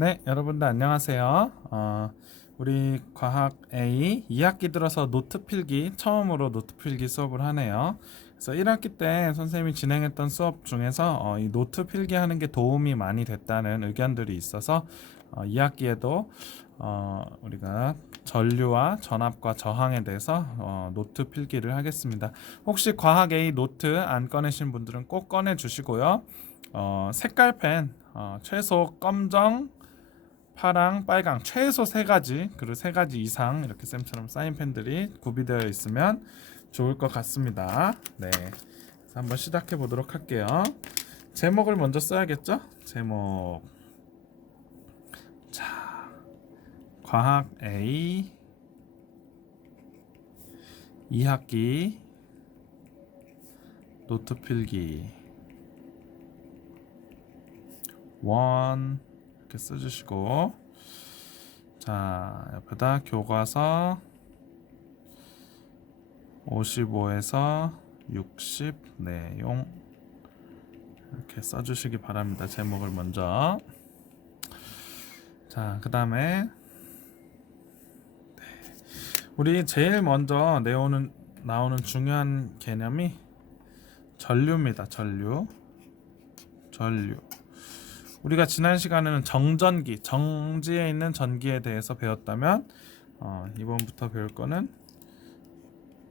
네, 여러분들 안녕하세요. 우리 과학 A 2학기 들어서 노트 필기 처음으로 노트 필기 수업을 하네요. 그래서 1학기 때 선생님이 진행했던 수업 중에서 이 노트 필기하는 게 도움이 많이 됐다는 의견들이 있어서 2학기에도 우리가 전류와 전압과 저항에 대해서 노트 필기를 하겠습니다. 혹시 과학 A 노트 안 꺼내신 분들은 꼭 꺼내 주시고요. 색깔 펜 최소 검정, 파랑, 빨강 최소 3가지 그리고 3가지 이상 이렇게 쌤처럼 사인펜들이 구비되어 있으면 좋을 것 같습니다. 네, 그래서 한번 시작해 보도록 할게요. 제목을 먼저 써야겠죠? 제목. 자, 과학 A 2학기 노트 필기 1 이렇게 써주시고, 자 옆에다 교과서 55에서 60 내용 이렇게 써주시기 바랍니다. 제목을 먼저. 자, 그 다음에 우리 제일 먼저 나오는 중요한 개념이 전류입니다. 전류. 우리가 지난 시간에는 정전기, 정지에 있는 전기에 대해서 배웠다면 이번부터 배울 거는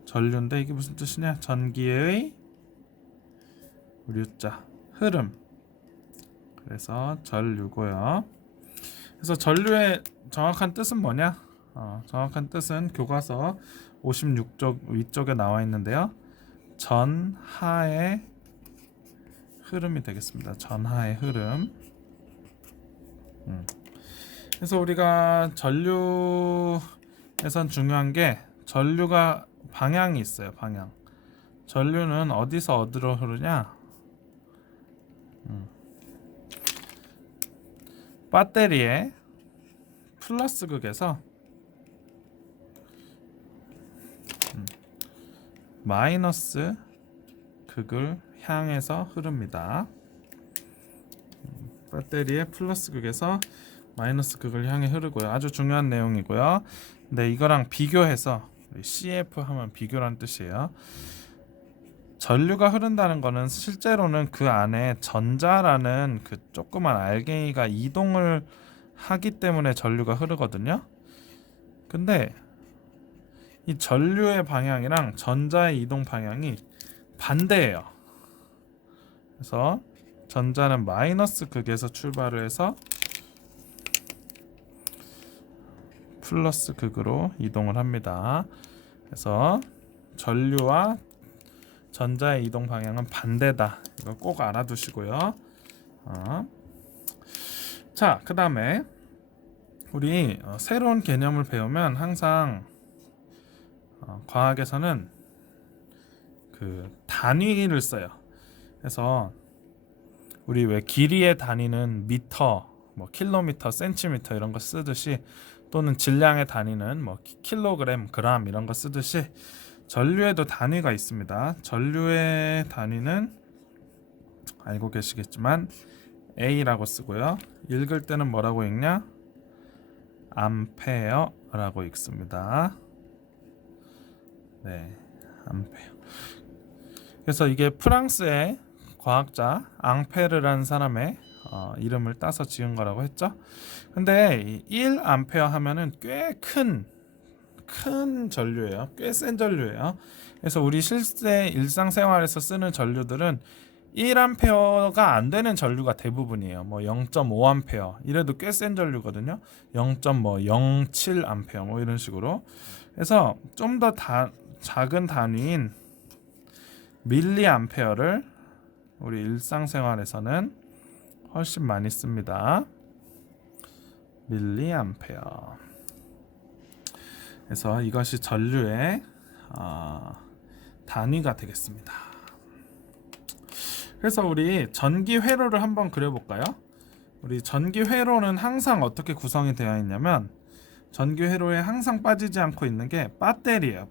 전류인데, 이게 무슨 뜻이냐? 전기의 류자, 흐름. 그래서 전류고요. 그래서 전류의 정확한 뜻은 뭐냐? 정확한 뜻은 교과서 56쪽 위쪽에 나와 있는데요. 전하의 흐름이 되겠습니다. 전하의 흐름. 그래서 우리가 전류에선 중요한 게 전류가 방향이 있어요. 방향. 전류는 어디서 어디로 흐르냐? 배터리의 플러스 극에서 마이너스 극을 향해서 흐릅니다. 배터리의 플러스 극에서 마이너스 극을 향해 흐르고요. 아주 중요한 내용이고요. 근데 이거랑 비교해서 CF 하면 비교란 뜻이에요. 전류가 흐른다는 거는 실제로는 그 안에 전자라는 그 조그만 알갱이가 이동을 하기 때문에 전류가 흐르거든요. 근데 이 전류의 방향이랑 전자의 이동 방향이 반대예요. 그래서 전자는 마이너스 극에서 출발을 해서 플러스 극으로 이동을 합니다. 그래서 전류와 전자의 이동 방향은 반대다. 이거 꼭 알아두시고요. 자, 그 다음에 우리 새로운 개념을 배우면 항상 과학에서는 그 단위를 써요. 그래서 우리 왜 길이의 단위는 미터, 뭐 킬로미터, 센티미터 이런 거 쓰듯이, 또는 질량의 단위는 뭐 킬로그램, 그램 이런 거 쓰듯이 전류에도 단위가 있습니다. 전류의 단위는 알고 계시겠지만 A라고 쓰고요. 읽을 때는 뭐라고 읽냐? 암페어라고 읽습니다. 네, 암페어. 그래서 이게 프랑스의 과학자 앙페르라는 사람의 이름을 따서 지은 거라고 했죠. 근데 1암페어 하면은 꽤 큰 전류예요. 꽤 센 전류예요. 그래서 우리 실제 일상생활에서 쓰는 전류들은 1암페어가 안 되는 전류가 대부분이에요. 뭐 0.5암페어 이래도 꽤 센 전류거든요. 0.07암페어 뭐 이런 식으로. 그래서 좀 더 작은 단위인 밀리암페어를 우리 일상생활에서는 훨씬 많이 씁니다. 밀리암페어. 그래서 이것이 전류의 단위가 되겠습니다. 그래서 우리 전기 회로를 한번 그려볼까요? 우리 전기 회로는 항상 어떻게 구성이 되어 있냐면, 전기 회로에 항상 빠지지 않고 있는 게 배터리예요.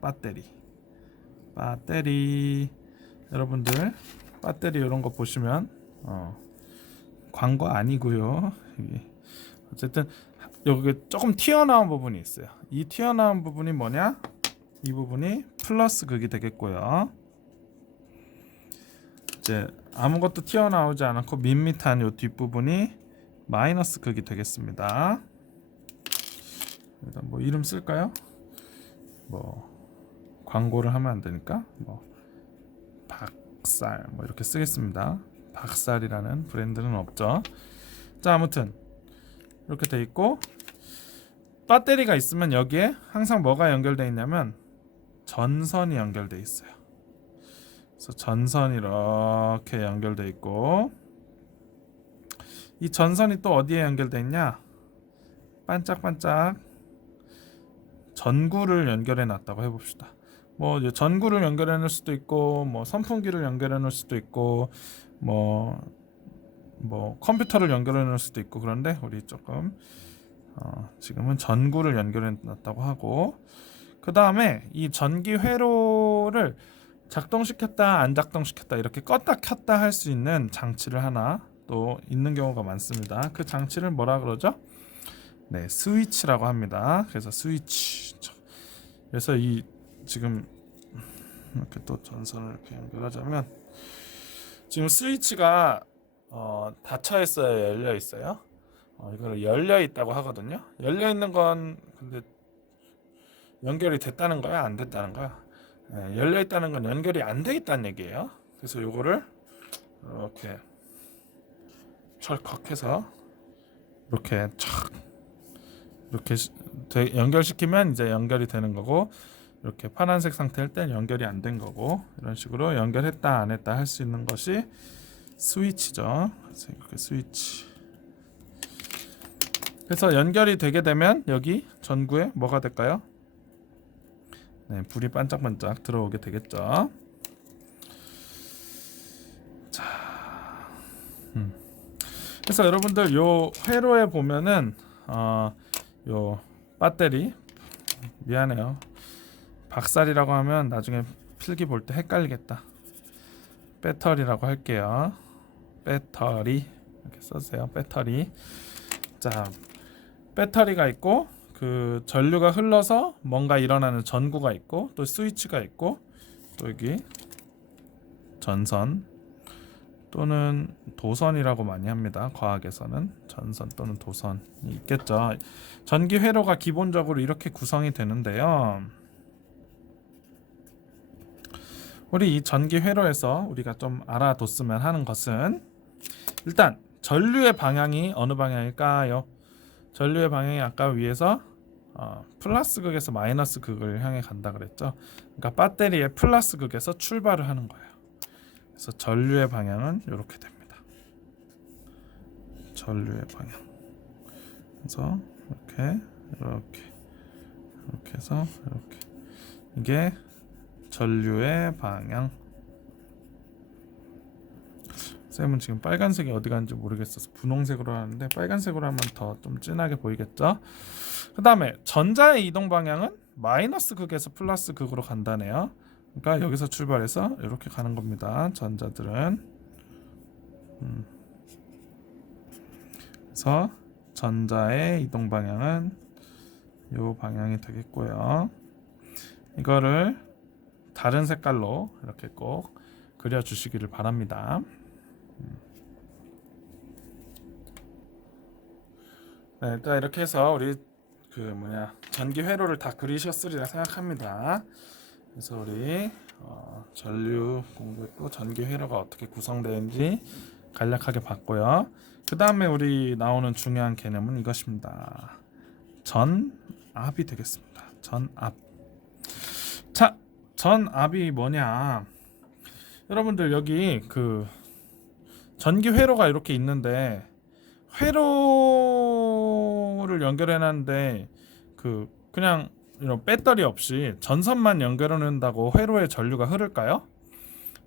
배터리. 여러분들 배터리 이런 거 보시면 광고 아니고요. 어쨌든 여기 조금 튀어나온 부분이 있어요. 이 튀어나온 부분이 뭐냐? 이 부분이 플러스 극이 되겠고요. 이제 아무것도 튀어나오지 않고 밋밋한 요 뒷부분이 마이너스 극이 되겠습니다. 일단 뭐 이름 쓸까요? 뭐 광고를 하면 안 되니까 뭐 박살 뭐 이렇게 쓰겠습니다. 박살이라는 브랜드는 없죠. 자, 아무튼 이렇게 돼 있고, 배터리가 있으면 여기에 항상 뭐가 연결되어 있냐면 전선이 연결되어 있어요. 그래서 전선이 이렇게 연결되어 있고, 이 전선이 또 어디에 연결되어 있냐? 반짝반짝 전구를 연결해 놨다고 해봅시다. 뭐 전구를 연결해 놓을 수도 있고, 뭐 선풍기를 연결해 놓을 수도 있고, 뭐 컴퓨터를 연결해 놓을 수도 있고, 그런데 우리 조금 지금은 전구를 연결해 놨다고 하고, 그 다음에 이 전기 회로를 작동시켰다 안 작동시켰다 이렇게 껐다 켰다 할 수 있는 장치를 하나 또 있는 경우가 많습니다. 그 장치를 뭐라 그러죠? 네, 스위치라고 합니다. 그래서 스위치. 그래서 이 지금 이렇게 또 전선을 이렇게 연결하자면, 지금 스위치가 닫혀 있어요, 열려 있어요? 이걸 열려 있다고 하거든요. 열려 있는 건 근데 연결이 됐다는 거야, 안 됐다는 거야? 네, 열려 있다는 건 연결이 안 돼 있다는 얘기예요. 그래서 요거를 이렇게 철컥해서 이렇게 촥 이렇게 연결시키면 이제 연결이 되는 거고, 이렇게 파란색 상태일 땐 연결이 안 된 거고, 이런 식으로 연결했다 안 했다 할 수 있는 것이 스위치죠. 그래서 이렇게 스위치. 그래서 연결이 되게 되면 여기 전구에 뭐가 될까요? 네, 불이 반짝반짝 들어오게 되겠죠. 자, 그래서 여러분들 요 회로에 보면은 요 배터리, 미안해요, 박살이라고 하면 나중에 필기 볼 때 헷갈리겠다. 배터리라고 할게요. 배터리 이렇게 써주세요. 배터리. 자, 배터리가 있고, 그 전류가 흘러서 뭔가 일어나는 전구가 있고, 또 스위치가 있고, 또 여기 전선 또는 도선이라고 많이 합니다. 과학에서는 전선 또는 도선이 있겠죠. 전기 회로가 기본적으로 이렇게 구성이 되는데요. 우리 이 전기 회로에서 우리가 좀 알아뒀으면 하는 것은, 일단 전류의 방향이 어느 방향일까요? 전류의 방향이 아까 위에서 플러스 극에서 마이너스 극을 향해 간다 그랬죠. 그러니까 배터리의 플러스 극에서 출발을 하는 거예요. 그래서 전류의 방향은 이렇게 됩니다. 전류의 방향. 그래서 이렇게 해서 이렇게, 이게 전류의 방향. 쌤은 지금 빨간색이 어디 갔는지 모르겠어서 분홍색으로 하는데, 빨간색으로 하면 더 좀 진하게 보이겠죠. 그 다음에 전자의 이동 방향은 마이너스 극에서 플러스 극으로 간다네요. 그러니까 여기서 출발해서 이렇게 가는 겁니다, 전자들은. 그래서 전자의 이동 방향은 이 방향이 되겠고요. 이거를 다른 색깔로 이렇게 꼭 그려주시기를 바랍니다. 네, 일단 이렇게 해서 우리 전기 회로를 다 그리셨으리라 생각합니다. 그래서 우리 전류 공부했고, 전기 회로가 어떻게 구성되는지 간략하게 봤고요. 그 다음에 우리 나오는 중요한 개념은 이것입니다. 전압이 되겠습니다. 전압. 자, 전압이 뭐냐? 여러분들 여기 그 전기 회로가 이렇게 있는데, 회로를 연결해놨는데 그냥 이런 배터리 없이 전선만 연결해놓는다고 회로에 전류가 흐를까요?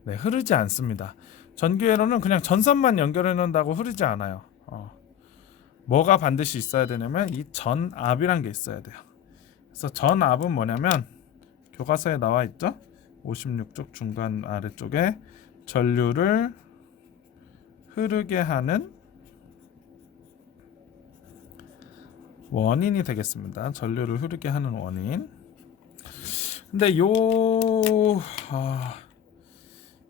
네, 흐르지 않습니다. 전기 회로는 그냥 전선만 연결해놓는다고 흐르지 않아요. 뭐가 반드시 있어야 되냐면 이 전압이란 게 있어야 돼요. 그래서 전압은 뭐냐면 교과서에 나와 있죠? 56쪽 중간 아래쪽에 전류를 흐르게 하는 원인이 되겠습니다. 전류를 흐르게 하는 원인. 근데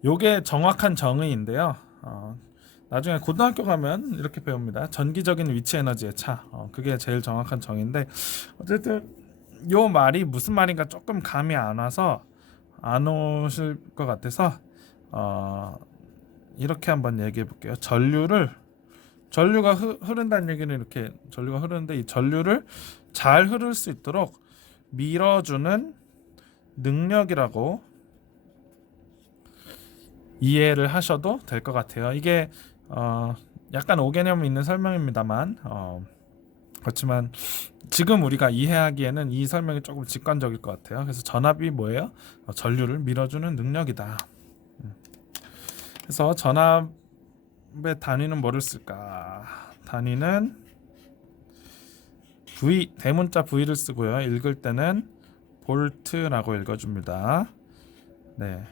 요게 정확한 정의인데요. 나중에 고등학교 가면 이렇게 배웁니다. 전기적인 위치 에너지의 차. 그게 제일 정확한 정의인데, 어쨌든 요 말이 무슨 말인가 조금 감이 안 와서 안 오실 것 같아서 이렇게 한번 얘기해 볼게요. 전류가 흐른다는 얘기는 이렇게 전류가 흐르는데, 이 전류를 잘 흐를 수 있도록 밀어주는 능력이라고 이해를 하셔도 될 것 같아요. 이게 약간 오개념이 있는 설명입니다만, 그렇지만 지금 우리가 이해하기에는 이 설명이 조금 직관적일 것 같아요. 그래서 전압이 뭐예요? 전류를 밀어주는 능력이다. 그래서 전압의 단위는 뭐를 쓸까? 단위는 V, 대문자 V를 쓰고요. 읽을 때는 볼트라고 읽어줍니다. 네,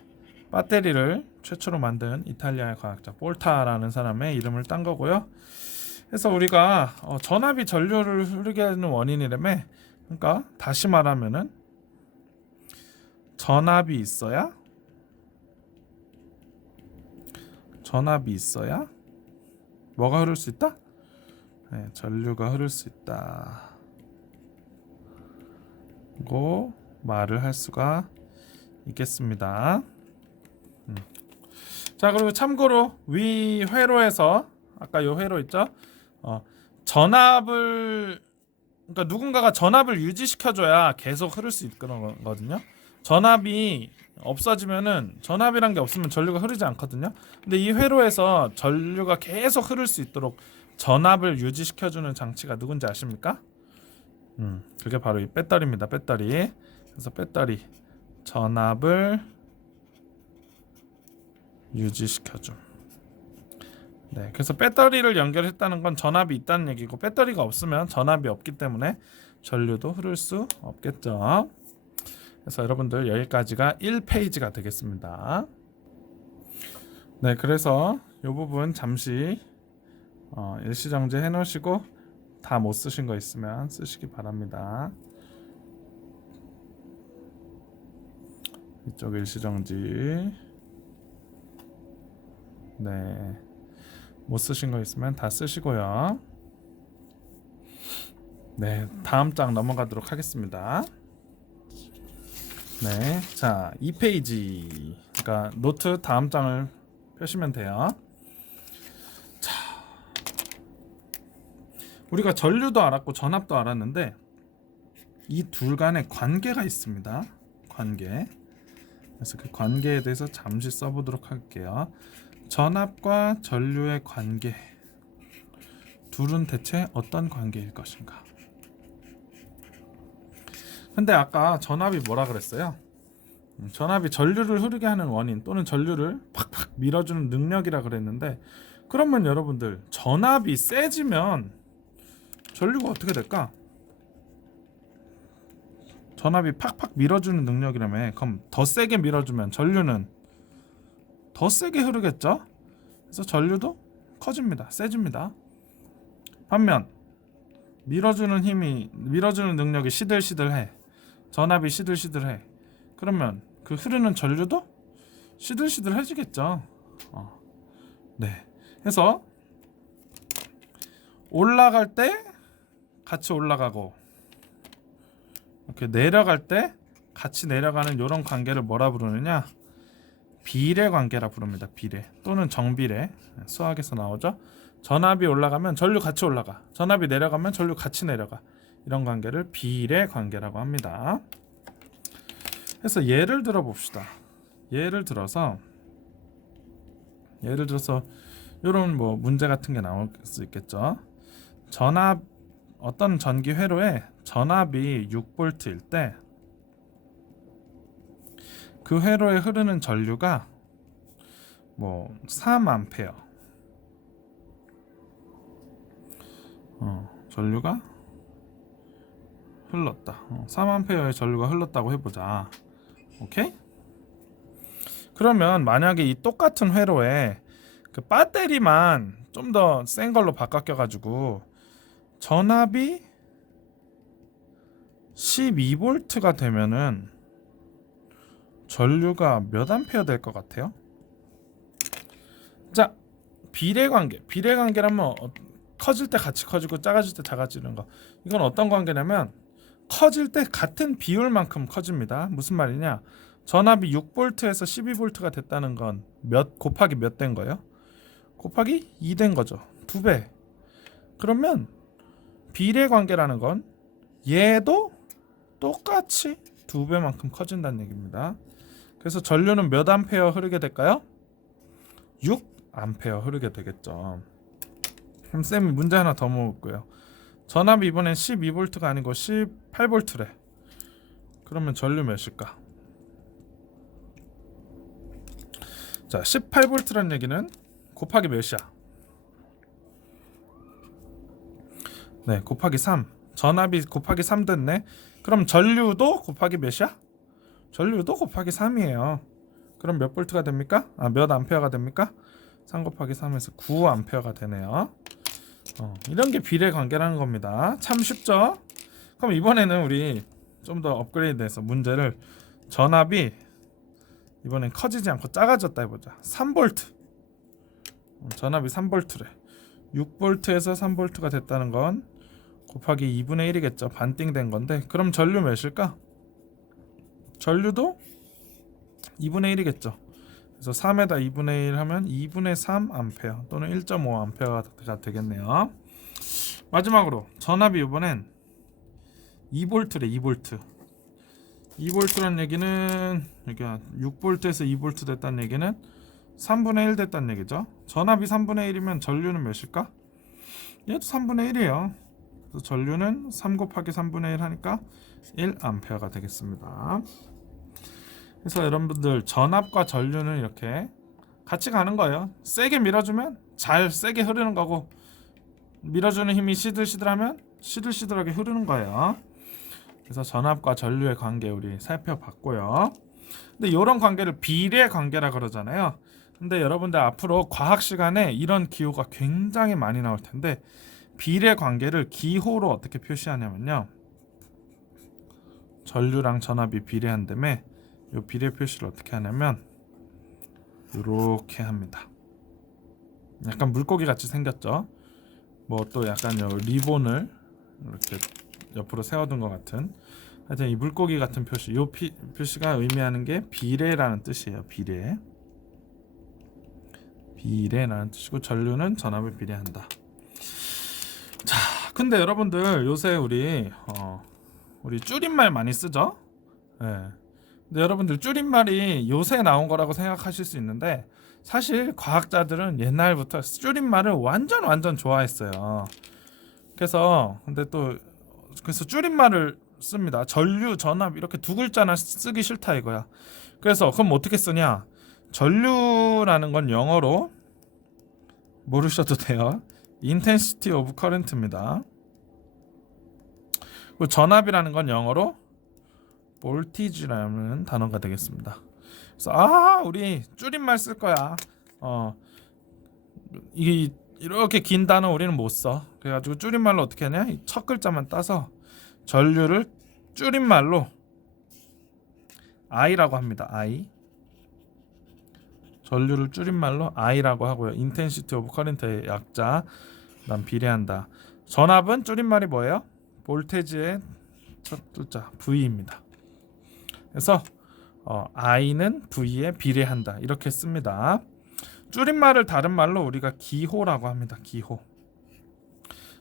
배터리를 최초로 만든 이탈리아의 과학자 볼타라는 사람의 이름을 딴 거고요. 그래서 우리가 전압이 전류를 흐르게 하는 원인이라며, 그러니까 다시 말하면은 전압이 있어야 뭐가 흐를 수 있다? 네, 전류가 흐를 수 있다고 말을 할 수가 있겠습니다. 자, 그리고 참고로 위 회로에서 아까 요 회로 있죠? 전압을, 그러니까 누군가가 전압을 유지시켜줘야 계속 흐를 수 있는 거거든요. 전압이 없어지면은, 전압이란 게 없으면 전류가 흐르지 않거든요. 근데 이 회로에서 전류가 계속 흐를 수 있도록 전압을 유지시켜주는 장치가 누군지 아십니까? 그게 바로 이 배터리입니다. 배터리. 그래서 배터리 전압을 유지시켜줌. 네, 그래서 배터리를 연결했다는 건 전압이 있다는 얘기고, 배터리가 없으면 전압이 없기 때문에 전류도 흐를 수 없겠죠. 그래서 여러분들 여기까지가 1페이지가 되겠습니다. 네, 그래서 이 부분 잠시 일시정지 해놓으시고, 다 못 쓰신 거 있으면 쓰시기 바랍니다. 이쪽 일시정지. 네, 못 쓰신 거 있으면 다 쓰시고요. 네, 다음 장 넘어가도록 하겠습니다. 네, 자, 2페이지. 그러니까 노트 다음 장을 펴시면 돼요. 자, 우리가 전류도 알았고 전압도 알았는데, 이 둘 간에 관계가 있습니다. 관계. 그래서 그 관계에 대해서 잠시 써보도록 할게요. 전압과 전류의 관계, 둘은 대체 어떤 관계일 것인가? 근데 아까 전압이 뭐라 그랬어요? 전압이 전류를 흐르게 하는 원인, 또는 전류를 팍팍 밀어주는 능력이라 그랬는데, 그러면 여러분들, 전압이 세지면 전류가 어떻게 될까? 전압이 팍팍 밀어주는 능력이라며, 그럼 더 세게 밀어주면 전류는 더 세게 흐르겠죠? 그래서 전류도 커집니다. 세집니다. 반면 밀어주는 능력이 시들시들해. 전압이 시들시들해. 그러면 그 흐르는 전류도 시들시들해지겠죠. 네. 그래서 올라갈 때 같이 올라가고, 이렇게 내려갈 때 같이 내려가는 이런 관계를 뭐라 부르느냐? 비례 관계라 부릅니다. 비례 또는 정비례. 수학에서 나오죠. 전압이 올라가면 전류 같이 올라가, 전압이 내려가면 전류 같이 내려가. 이런 관계를 비례 관계라고 합니다. 그래서 예를 들어 봅시다. 예를 들어서 이런 뭐 문제 같은 게 나올 수 있겠죠. 어떤 전기 회로에 전압이 6V일 때, 그 회로에 흐르는 전류가 뭐 3A, 전류가 흘렀다. 3A의 전류가 흘렀다고 해보자. 오케이? 그러면 만약에 이 똑같은 회로에 그 배터리만 좀 더 센 걸로 바꿔가지고 전압이 12V가 되면은 전류가 몇 암페어 될 것 같아요? 자, 비례관계라면 커질 때 같이 커지고 작아질 때 작아지는 거. 이건 어떤 관계냐면 커질 때 같은 비율만큼 커집니다. 무슨 말이냐? 전압이 6V에서 12V가 됐다는 건 몇 곱하기 몇 된 거예요? 곱하기 2 된 거죠. 2배. 그러면 비례관계라는 건 얘도 똑같이 2배만큼 커진다는 얘기입니다. 그래서 전류는 몇 암페어 흐르게 될까요? 6암페어 흐르게 되겠죠. 그럼 쌤이 문제 하나 더 먹을게요. 전압이 이번엔 12V가 아니고 18V래. 그러면 전류 몇일까? 자, 18V라는 얘기는 곱하기 몇이야? 네, 곱하기 3. 전압이 곱하기 3 됐네. 그럼 전류도 곱하기 몇이야? 전류도 곱하기 3이에요. 그럼 몇 볼트가 됩니까? 몇 암페어가 됩니까? 3 곱하기 3에서 9암페어가 되네요. 이런 게 비례 관계라는 겁니다. 참 쉽죠? 그럼 이번에는 우리 좀 더 업그레이드해서 문제를 전압이 이번엔 커지지 않고 작아졌다 해보자. 3V. 전압이 3V래. 6V에서 3V가 됐다는 건 곱하기 2분의 1이겠죠. 반띵 된 건데 그럼 전류 몇일까? 전류도 2분의 1이겠죠. 그래서 3에다 2분의 1 하면 2분의 3 암페어 또는 1.5 암페어가 되겠네요. 마지막으로 전압이 이번엔 2V래. 2V. 2V라는 얘기는 그러니까 6V에서 2V 됐다는 얘기는 3분의 1 됐다는 얘기죠. 전압이 3분의 1이면 전류는 몇일까? 얘도 3분의 1이에요. 그래서 전류는 3 곱하기 3분의 1 하니까 1암페어가 되겠습니다. 그래서 여러분들 전압과 전류는 이렇게 같이 가는 거예요. 세게 밀어주면 잘 세게 흐르는 거고 밀어주는 힘이 시들시들하면 시들시들하게 흐르는 거예요. 그래서 전압과 전류의 관계 우리 살펴봤고요. 근데 이런 관계를 비례 관계라 그러잖아요. 근데 여러분들 앞으로 과학 시간에 이런 기호가 굉장히 많이 나올 텐데 비례 관계를 기호로 어떻게 표시하냐면요. 전류랑 전압이 비례한다며 이 비례 표시를 어떻게 하냐면 이렇게 합니다. 약간 물고기 같이 생겼죠. 뭐 또 약간 요 리본을 이렇게 옆으로 세워둔 것 같은 하여튼 이 물고기 같은 표시 요 표시가 의미하는 게 비례라는 뜻이에요. 비례라는 뜻이고 전류는 전압을 비례한다. 자, 근데 여러분들 요새 우리 줄임말 많이 쓰죠? 네. 근데 여러분들 줄임말이 요새 나온 거라고 생각하실 수 있는데 사실 과학자들은 옛날부터 줄임말을 완전 좋아했어요. 그래서 그래서 줄임말을 씁니다. 전류, 전압 이렇게 두 글자나 쓰기 싫다 이거야. 그래서 그럼 어떻게 쓰냐? 전류라는 건 영어로 모르셔도 돼요. intensity of current입니다. 그리고 전압이라는 건 영어로 voltage라는 단어가 되겠습니다. 그래서 우리 줄임말 쓸 거야. 이렇게 긴 단어 우리는 못 써. 그래가지고 줄임말로 어떻게 하냐? 이 첫 글자만 따서 전류를 줄임말로 I라고 합니다. I. 전류를 줄임말로 I라고 하고요. intensity of current의 약자. 그다음 비례한다. 전압은 줄임말이 뭐예요? 볼테지의 첫 글자 V입니다. 그래서 I는 V에 비례한다. 이렇게 씁니다. 줄임말을 다른 말로 우리가 기호라고 합니다. 기호.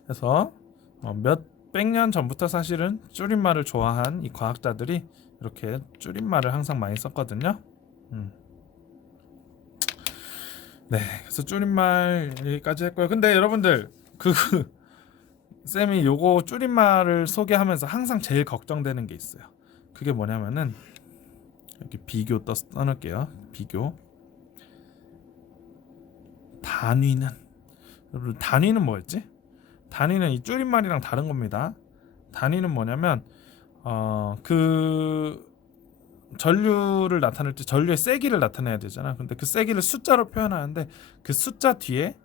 그래서 몇백 년 전부터 사실은 줄임말을 좋아한 이 과학자들이 이렇게 줄임말을 항상 많이 썼거든요. 네, 그래서 줄임말 여기까지 했고요. 근데 여러분들 쌤이 요거 줄임말을 소개하면서 항상 제일 걱정되는 게 있어요. 그게 뭐냐면은 여기 비교 써놓을게요. 비교. 단위는 뭐였지? 단위는 이 줄임말이랑 다른 겁니다. 단위는 뭐냐면 그 전류를 나타낼 때 전류의 세기를 나타내야 되잖아. 근데 그 세기를 숫자로 표현하는데 그 숫자 뒤에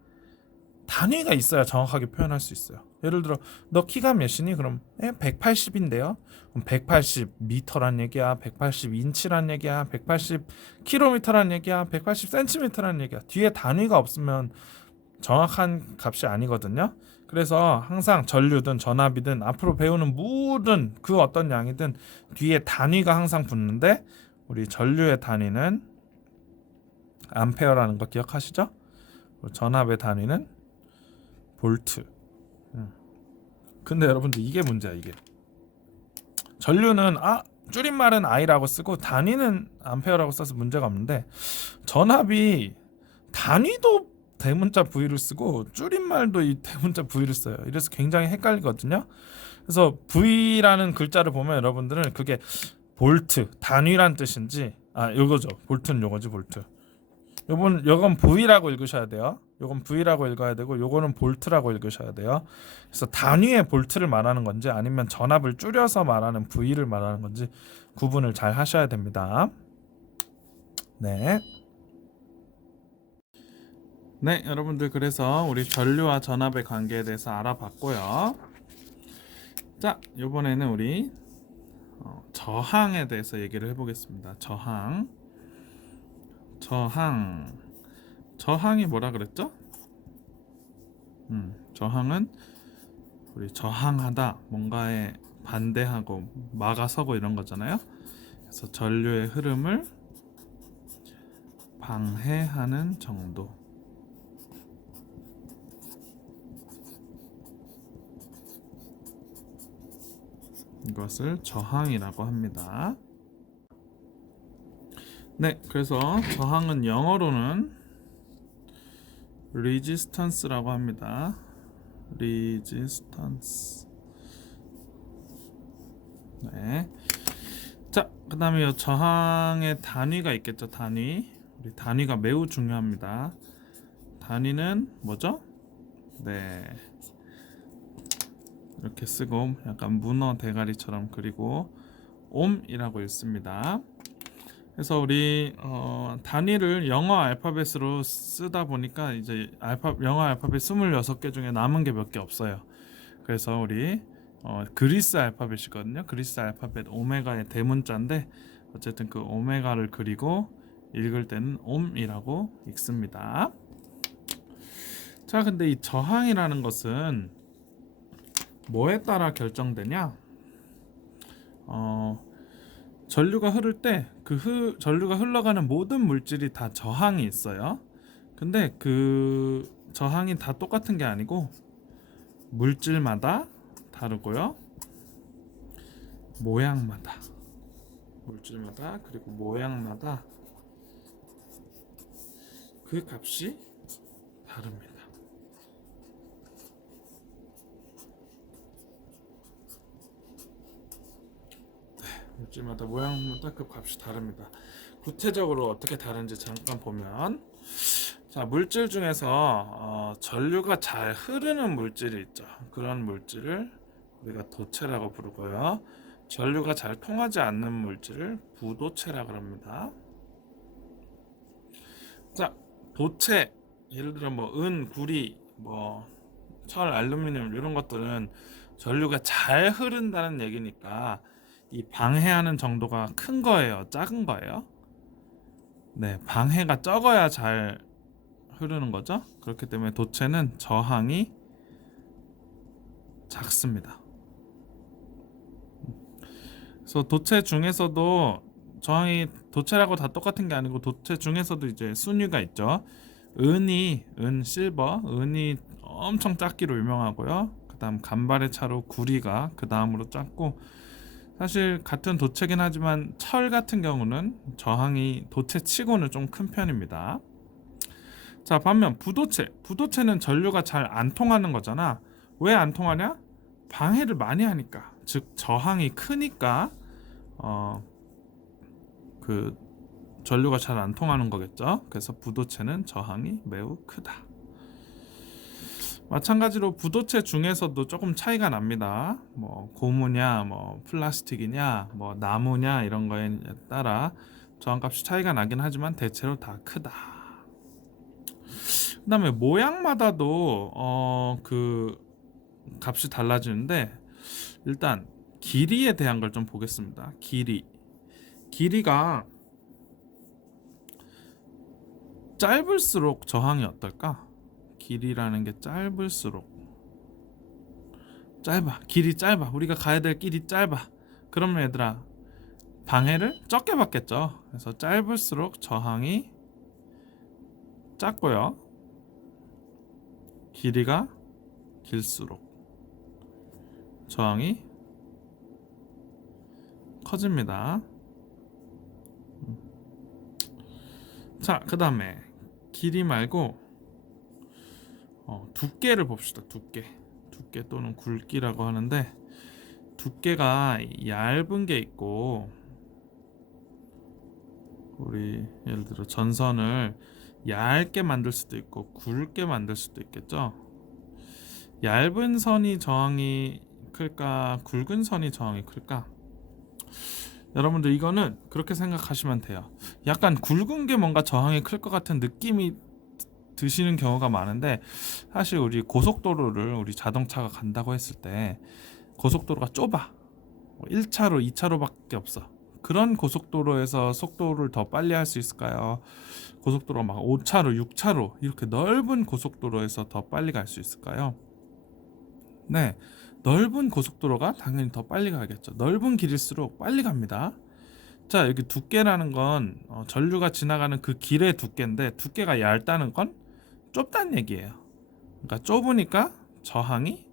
단위가 있어야 정확하게 표현할 수 있어요. 예를 들어 너 키가 몇이니? 그럼 180인데요. 그럼 180m란 얘기야, 180인치란 얘기야, 180km란 얘기야, 180cm란 얘기야. 뒤에 단위가 없으면 정확한 값이 아니거든요. 그래서 항상 전류든 전압이든 앞으로 배우는 모든 그 어떤 양이든 뒤에 단위가 항상 붙는데, 우리 전류의 단위는 암페어라는 거 기억하시죠? 전압의 단위는 볼트. 근데 여러분들 이게 문제야. 이게 전류는 줄임말은 I라고 쓰고 단위는 암페어라고 써서 문제가 없는데, 전압이 단위도 대문자 V를 쓰고 줄임말도 이 대문자 V를 써요. 이래서 굉장히 헷갈리거든요. 그래서 V라는 글자를 보면 여러분들은 그게 볼트, 단위란 뜻인지, 요거죠. 볼트는 요거지, 볼트. 요건 V라고 읽으셔야 돼요. 요건 V라고 읽어야 되고, 요거는 볼트라고 읽으셔야 돼요. 그래서 단위의 볼트를 말하는 건지 아니면 전압을 줄여서 말하는 V를 말하는 건지 구분을 잘 하셔야 됩니다. 네. 네, 여러분들, 그래서 우리 전류와 전압의 관계에 대해서 알아봤고요. 자, 이번에는 우리 저항에 대해서 얘기를 해보겠습니다. 저항이 뭐라 그랬죠? 저항은 우리 저항하다, 뭔가에 반대하고 막아서고 이런 거잖아요. 그래서 전류의 흐름을 방해하는 정도. 이것을 저항이라고 합니다. 네, 그래서 저항은 영어로는 resistance라고 합니다. resistance. 네. 자, 그다음에 저항의 단위가 있겠죠. 우리 단위가 매우 중요합니다. 단위는 뭐죠? 네. 이렇게 쓰고 약간 문어 대가리처럼 그리고 옴이라고 읽습니다. 그래서 우리 단위를 영어 알파벳으로 쓰다 보니까 이제 영어 알파벳 26개 중에 남은 게 몇 개 없어요. 그래서 우리 그리스 알파벳이거든요. 그리스 알파벳 오메가의 대문자인데, 어쨌든 그 오메가를 그리고 읽을 때는 옴이라고 읽습니다. 자, 근데 이 저항이라는 것은 뭐에 따라 결정되냐? 전류가 흐를 때 그 전류가 흘러가는 모든 물질이 다 저항이 있어요. 근데 그 저항이 다 똑같은 게 아니고 물질마다 다르고요. 물질마다 그리고 모양마다 그 값이 다릅니다. 물질마다 모양마다 그 값이 다릅니다. 구체적으로 어떻게 다른지 잠깐 보면, 자, 물질 중에서 전류가 잘 흐르는 물질이 있죠. 그런 물질을 우리가 도체라고 부르고요. 전류가 잘 통하지 않는 물질을 부도체라고 합니다. 자, 도체, 예를 들어 은, 구리, 철, 알루미늄 이런 것들은 전류가 잘 흐른다는 얘기니까 이 방해하는 정도가 큰 거예요, 작은 거예요? 네, 방해가 적어야 잘 흐르는 거죠. 그렇기 때문에 도체는 저항이 작습니다. 그래서 도체 중에서도 저항이 도체라고 다 똑같은 게 아니고, 도체 중에서도 이제 순위가 있죠. 실버, 은이 엄청 작기로 유명하고요. 그다음 간발의 차로 구리가 그 다음으로 작고, 사실 같은 도체긴 하지만 철 같은 경우는 저항이 도체치고는 좀 큰 편입니다. 자, 반면 부도체는 전류가 잘 안 통하는 거잖아. 왜 안 통하냐? 방해를 많이 하니까, 즉 저항이 크니까 그 전류가 잘 안 통하는 거겠죠. 그래서 부도체는 저항이 매우 크다. 마찬가지로 부도체 중에서도 조금 차이가 납니다. 고무냐, 플라스틱이냐, 나무냐 이런 거에 따라 저항값이 차이가 나긴 하지만 대체로 다 크다. 그다음에 모양마다도 그 값이 달라지는데 일단 길이에 대한 걸 좀 보겠습니다. 길이가 짧을수록 저항이 어떨까? 길이라는 게 짧을수록 길이 짧아. 우리가 가야 될 길이 짧아. 그러면 얘들아 방해를 적게 받겠죠. 그래서 짧을수록 저항이 작고요. 길이가 길수록 저항이 커집니다. 자, 그 다음에 길이 말고 두께를 봅시다. 두께 또는 굵기라고 하는데, 두께가 얇은 게 있고, 우리 예를 들어 전선을 얇게 만들 수도 있고 굵게 만들 수도 있겠죠. 얇은 선이 저항이 클까, 굵은 선이 저항이 클까? 여러분들 이거는 그렇게 생각하시면 돼요. 약간 굵은 게 뭔가 저항이 클 것 같은 느낌이 드시는 경우가 많은데, 사실 우리 고속도로를 우리 자동차가 간다고 했을 때 고속도로가 좁아. 1차로 2차로밖에 없어. 그런 고속도로에서 속도를 더 빨리 할 수 있을까요? 고속도로 막 5차로 6차로 이렇게 넓은 고속도로에서 더 빨리 갈 수 있을까요? 네, 넓은 고속도로가 당연히 더 빨리 가겠죠. 넓은 길일수록 빨리 갑니다. 자, 여기 두께라는 건 전류가 지나가는 그 길의 두께인데, 두께가 얇다는 건 좁다는 얘기예요. 그러니까 좁으니까 저항이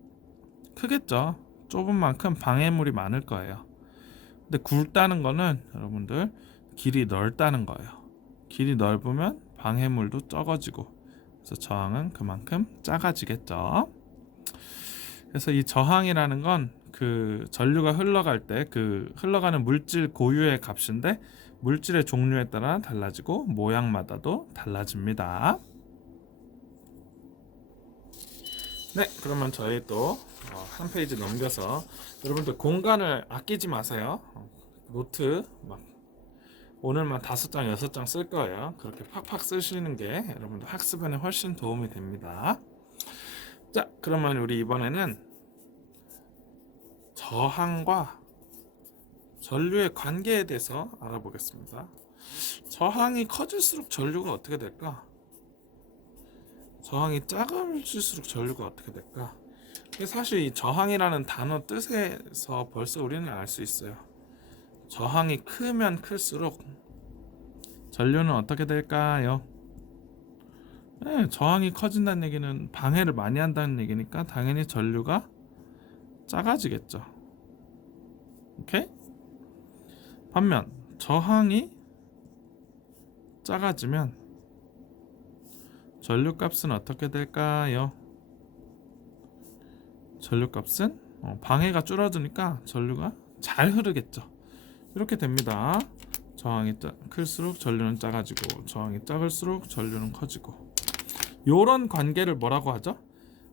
크겠죠. 좁은 만큼 방해물이 많을 거예요. 근데 굵다는 거는 여러분들 길이 넓다는 거예요. 길이 넓으면 방해물도 적어지고, 그래서 저항은 그만큼 작아지겠죠. 그래서 이 저항이라는 건 그 전류가 흘러갈 때 그 흘러가는 물질 고유의 값인데, 물질의 종류에 따라 달라지고 모양마다도 달라집니다. 네, 그러면 저희 또 한 페이지 넘겨서, 여러분들 공간을 아끼지 마세요. 노트 막 오늘만 5장 6장 쓸 거예요. 그렇게 팍팍 쓰시는 게 여러분들 학습에는 훨씬 도움이 됩니다. 자, 그러면 우리 이번에는 저항과 전류의 관계에 대해서 알아보겠습니다. 저항이 커질수록 전류가 어떻게 될까? 저항이 작아질수록 전류가 어떻게 될까? 사실 이 저항이라는 단어 뜻에서 벌써 우리는 알 수 있어요. 저항이 크면 클수록 전류는 어떻게 될까요? 네, 저항이 커진다는 얘기는 방해를 많이 한다는 얘기니까 당연히 전류가 작아지겠죠. 오케이? 반면 저항이 작아지면 전류값은 어떻게 될까요? 전류값은 방해가 줄어드니까 전류가 잘 흐르겠죠. 이렇게 됩니다. 저항이 클수록 전류는 작아지고, 저항이 작을수록 전류는 커지고. 요런 관계를 뭐라고 하죠?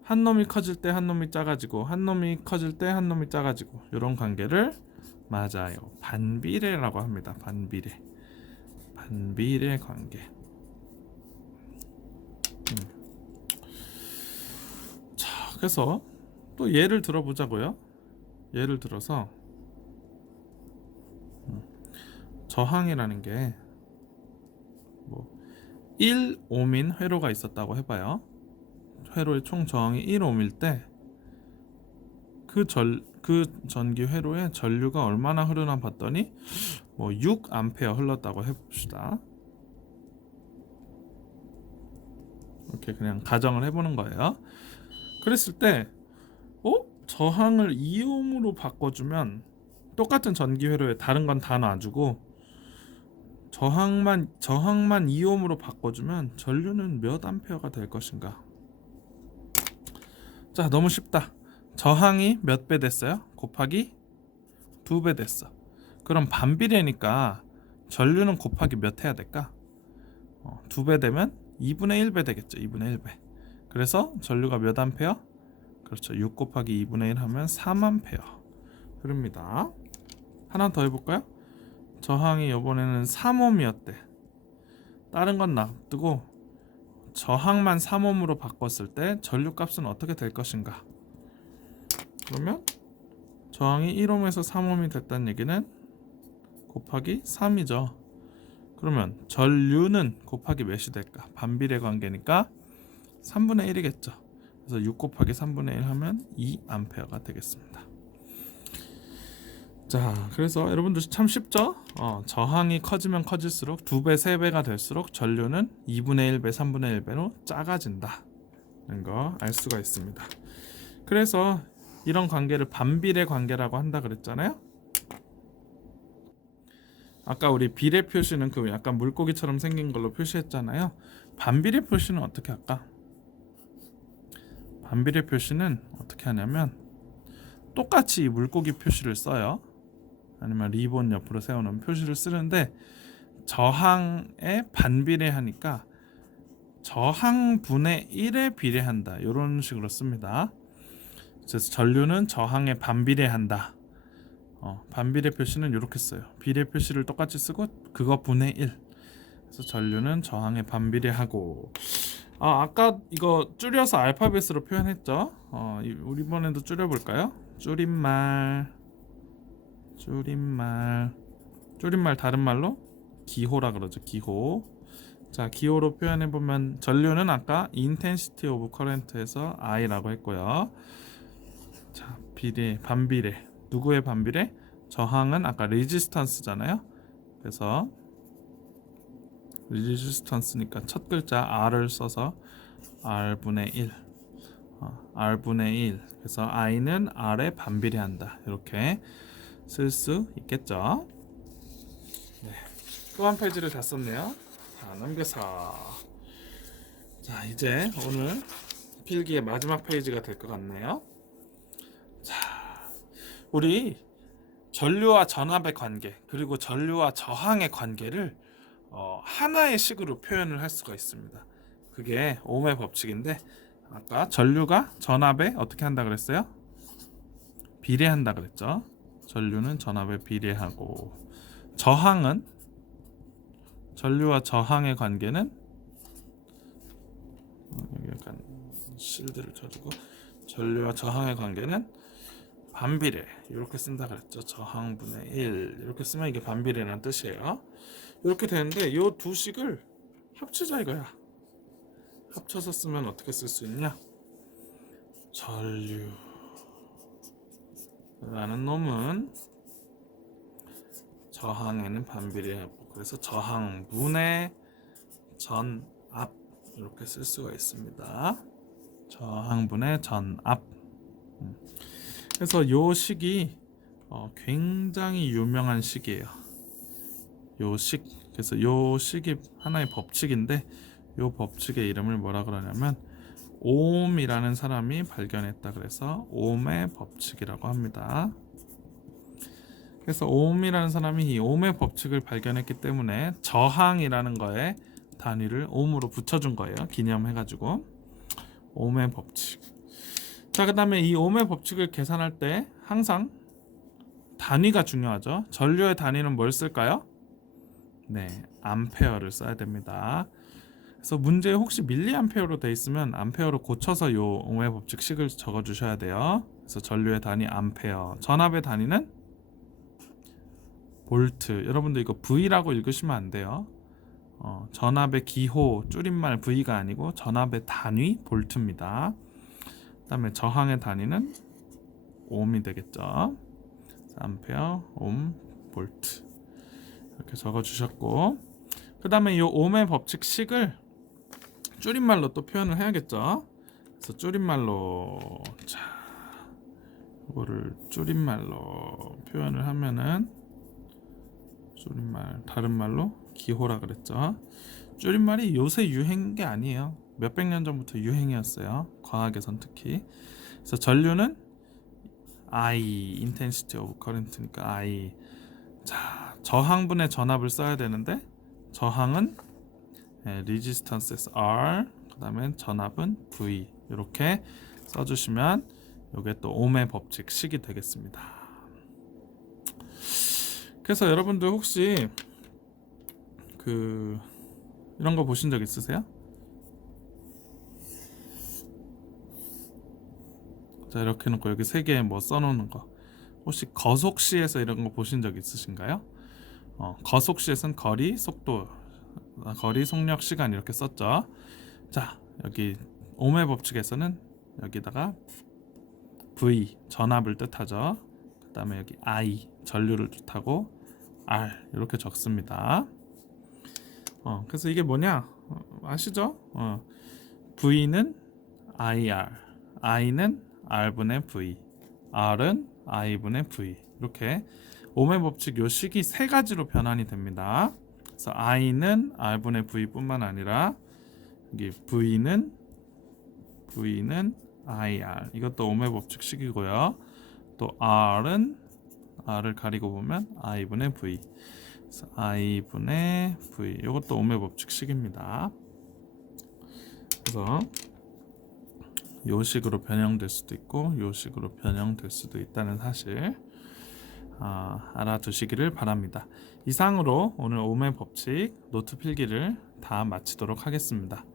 한 놈이 커질 때 한 놈이 작아지고, 한 놈이 커질 때 한 놈이 작아지고, 요런 관계를 맞아요, 반비례라고 합니다. 반비례 관계. 자, 그래서 또 예를 들어보자고요. 예를 들어서 저항이라는 게 1옴인 회로가 있었다고 해봐요. 회로의 총 저항이 1옴일 때 그 전기 회로에 전류가 얼마나 흐르나 봤더니 6A 흘렀다고 해봅시다. 이렇게 그냥 가정을 해보는 거예요. 그랬을 때 저항을 2옴으로 바꿔주면, 똑같은 전기 회로에 다른 건 다 놔주고 저항만 2옴으로 바꿔주면 전류는 몇 암페어가 될 것인가? 자, 너무 쉽다. 저항이 몇 배 됐어요? 곱하기 2배 됐어. 그럼 반비례니까 전류는 곱하기 몇 해야 될까? 2배 되면 2분의 1배 되겠죠. 2분의 1배. 그래서 전류가 몇 암페어? 그렇죠. 6 곱하기 2분의 1 하면 3암페어 흐릅니다. 하나 더 해볼까요? 저항이 이번에는 3옴이었대. 다른 건 놔두고 저항만 3옴으로 바꿨을 때 전류값은 어떻게 될 것인가? 그러면 저항이 1옴에서 3옴이 됐다는 얘기는 곱하기 3이죠. 그러면 전류는 곱하기 몇이 될까? 반비례 관계니까 3분의 1이겠죠. 그래서 6 곱하기 3분의 1 하면 2A가 되겠습니다. 자, 그래서 여러분들 참 쉽죠? 저항이 커지면 커질수록 2배, 3배가 될수록 전류는 2분의 1배, 3분의 1배로 작아진다는 거 알 수가 있습니다. 그래서 이런 관계를 반비례 관계라고 한다 그랬잖아요. 아까 우리 비례 표시는 그 약간 물고기처럼 생긴 걸로 표시했잖아요. 반비례 표시는 어떻게 할까? 반비례 표시는 어떻게 하냐면 똑같이 이 물고기 표시를 써요. 아니면 리본 옆으로 세우는 표시를 쓰는데 저항에 반비례하니까 저항분의 1에 비례한다. 이런 식으로 씁니다. 그래서 전류는 저항에 반비례한다. 반비례 표시는 이렇게 써요. 비례 표시를 똑같이 쓰고 그거 분의 1. 그래서 전류는 저항에 반비례하고 아까 이거 줄여서 알파벳으로 표현했죠. 우리 이번에도 줄여볼까요? 줄임말 다른 말로 기호라 그러죠. 기호. 자, 기호로 표현해보면 전류는 아까 intensity of current에서 I라고 했고요. 자, 반비례. 누구의 반비례? 저항은 아까 resistance잖아요. 그래서 resistance니까 첫 글자 R을 써서 R분의 1. R분의 1. 그래서 I는 R에 반비례한다. 이렇게 쓸 수 있겠죠. 네, 또 한 페이지를 다 썼네요. 자, 넘겨서 자, 이제 오늘 필기의 마지막 페이지가 될 것 같네요. 자, 우리 전류와 전압의 관계 그리고 전류와 저항의 관계를 하나의 식으로 표현을 할 수가 있습니다. 그게 옴의 법칙인데 아까 전류가 전압에 어떻게 한다 그랬어요? 비례한다 그랬죠. 전류는 전압에 비례하고 저항은 전류와 저항의 관계는 여기 약간 실드를 쳐주고 전류와 저항의 관계는 반비례 이렇게 쓴다 그랬죠. 저항분의 1 이렇게 쓰면 이게 반비례라는 뜻이에요. 이렇게 되는데 이 두 식을 합치자 이거야. 합쳐서 쓰면 어떻게 쓸 수 있냐? 전류라는 놈은 저항에는 반비례하고 그래서 저항분의 전압 이렇게 쓸 수가 있습니다. 저항분의 전압. 그래서 요 식이 굉장히 유명한 식이에요. 요 식. 그래서 요 식이 하나의 법칙인데 요 법칙의 이름을 뭐라 그러냐면 옴이라는 사람이 발견했다. 그래서 옴의 법칙이라고 합니다. 그래서 옴이라는 사람이 이 옴의 법칙을 발견했기 때문에 저항이라는 거에 단위를 옴으로 붙여준 거예요. 기념해가지고 옴의 법칙. 자, 그 다음에 이 옴의 법칙을 계산할 때 항상 단위가 중요하죠. 전류의 단위는 뭘 쓸까요? 네, 암페어를 써야 됩니다. 그래서 문제에 혹시 밀리암페어로 돼 있으면 암페어로 고쳐서 요 옴의 법칙 식을 적어 주셔야 돼요. 그래서 전류의 단위 암페어, 전압의 단위는 볼트. 여러분들 이거 V라고 읽으시면 안 돼요. 전압의 기호 줄임말 V가 아니고 전압의 단위 볼트입니다. 그 다음에 저항의 단위는 옴이 되겠죠. 암페어, 옴, 볼트 이렇게 적어주셨고 그 다음에 이 옴의 법칙 식을 줄임말로 또 표현을 해야겠죠. 그래서 줄임말로 자 이거를 줄임말로 표현을 하면은 줄임말 다른 말로 기호라 그랬죠. 줄임말이 요새 유행인 게 아니에요. 몇백 년 전부터 유행이었어요. 과학에선 특히. 그래서 전류는 I, intensity of current니까 I. 자, 저항분의 전압을 써야 되는데 저항은 resistance에서 R, 그다음에 전압은 V. 이렇게 써주시면 이게 또 옴의 법칙 식이 되겠습니다. 그래서 여러분들 혹시 이런 거 보신 적 있으세요? 자, 이렇게 놓고 여기 세 개 뭐 써놓는 거. 혹시 거속시에서 이런 거 보신 적 있으신가요? 거속시에서는 거리, 속도, 거리, 속력, 시간 이렇게 썼죠. 자, 여기 오음의 법칙에서는 여기다가 V 전압을 뜻하죠. 그 다음에 여기 I 전류를 뜻하고 R 이렇게 적습니다. 그래서 이게 뭐냐 아시죠? V는 IR, I는 R분의 V, R은 I분의 V. 이렇게 오음의 법칙 요 식이 세 가지로 변환이 됩니다. 그래서 I는 R분의 V뿐만 아니라 여기 V는 IR, 이것도 오음의 법칙 식이고요. 또 R을 가리고 보면 I분의 V, 그래서 I분의 V, 이것도 오음의 법칙 식입니다. 그래서 요 식으로 변형될 수도 있고 요 식으로 변형될 수도 있다는 사실 알아두시기를 바랍니다. 이상으로 오늘 오음의 법칙 노트 필기를 다 마치도록 하겠습니다.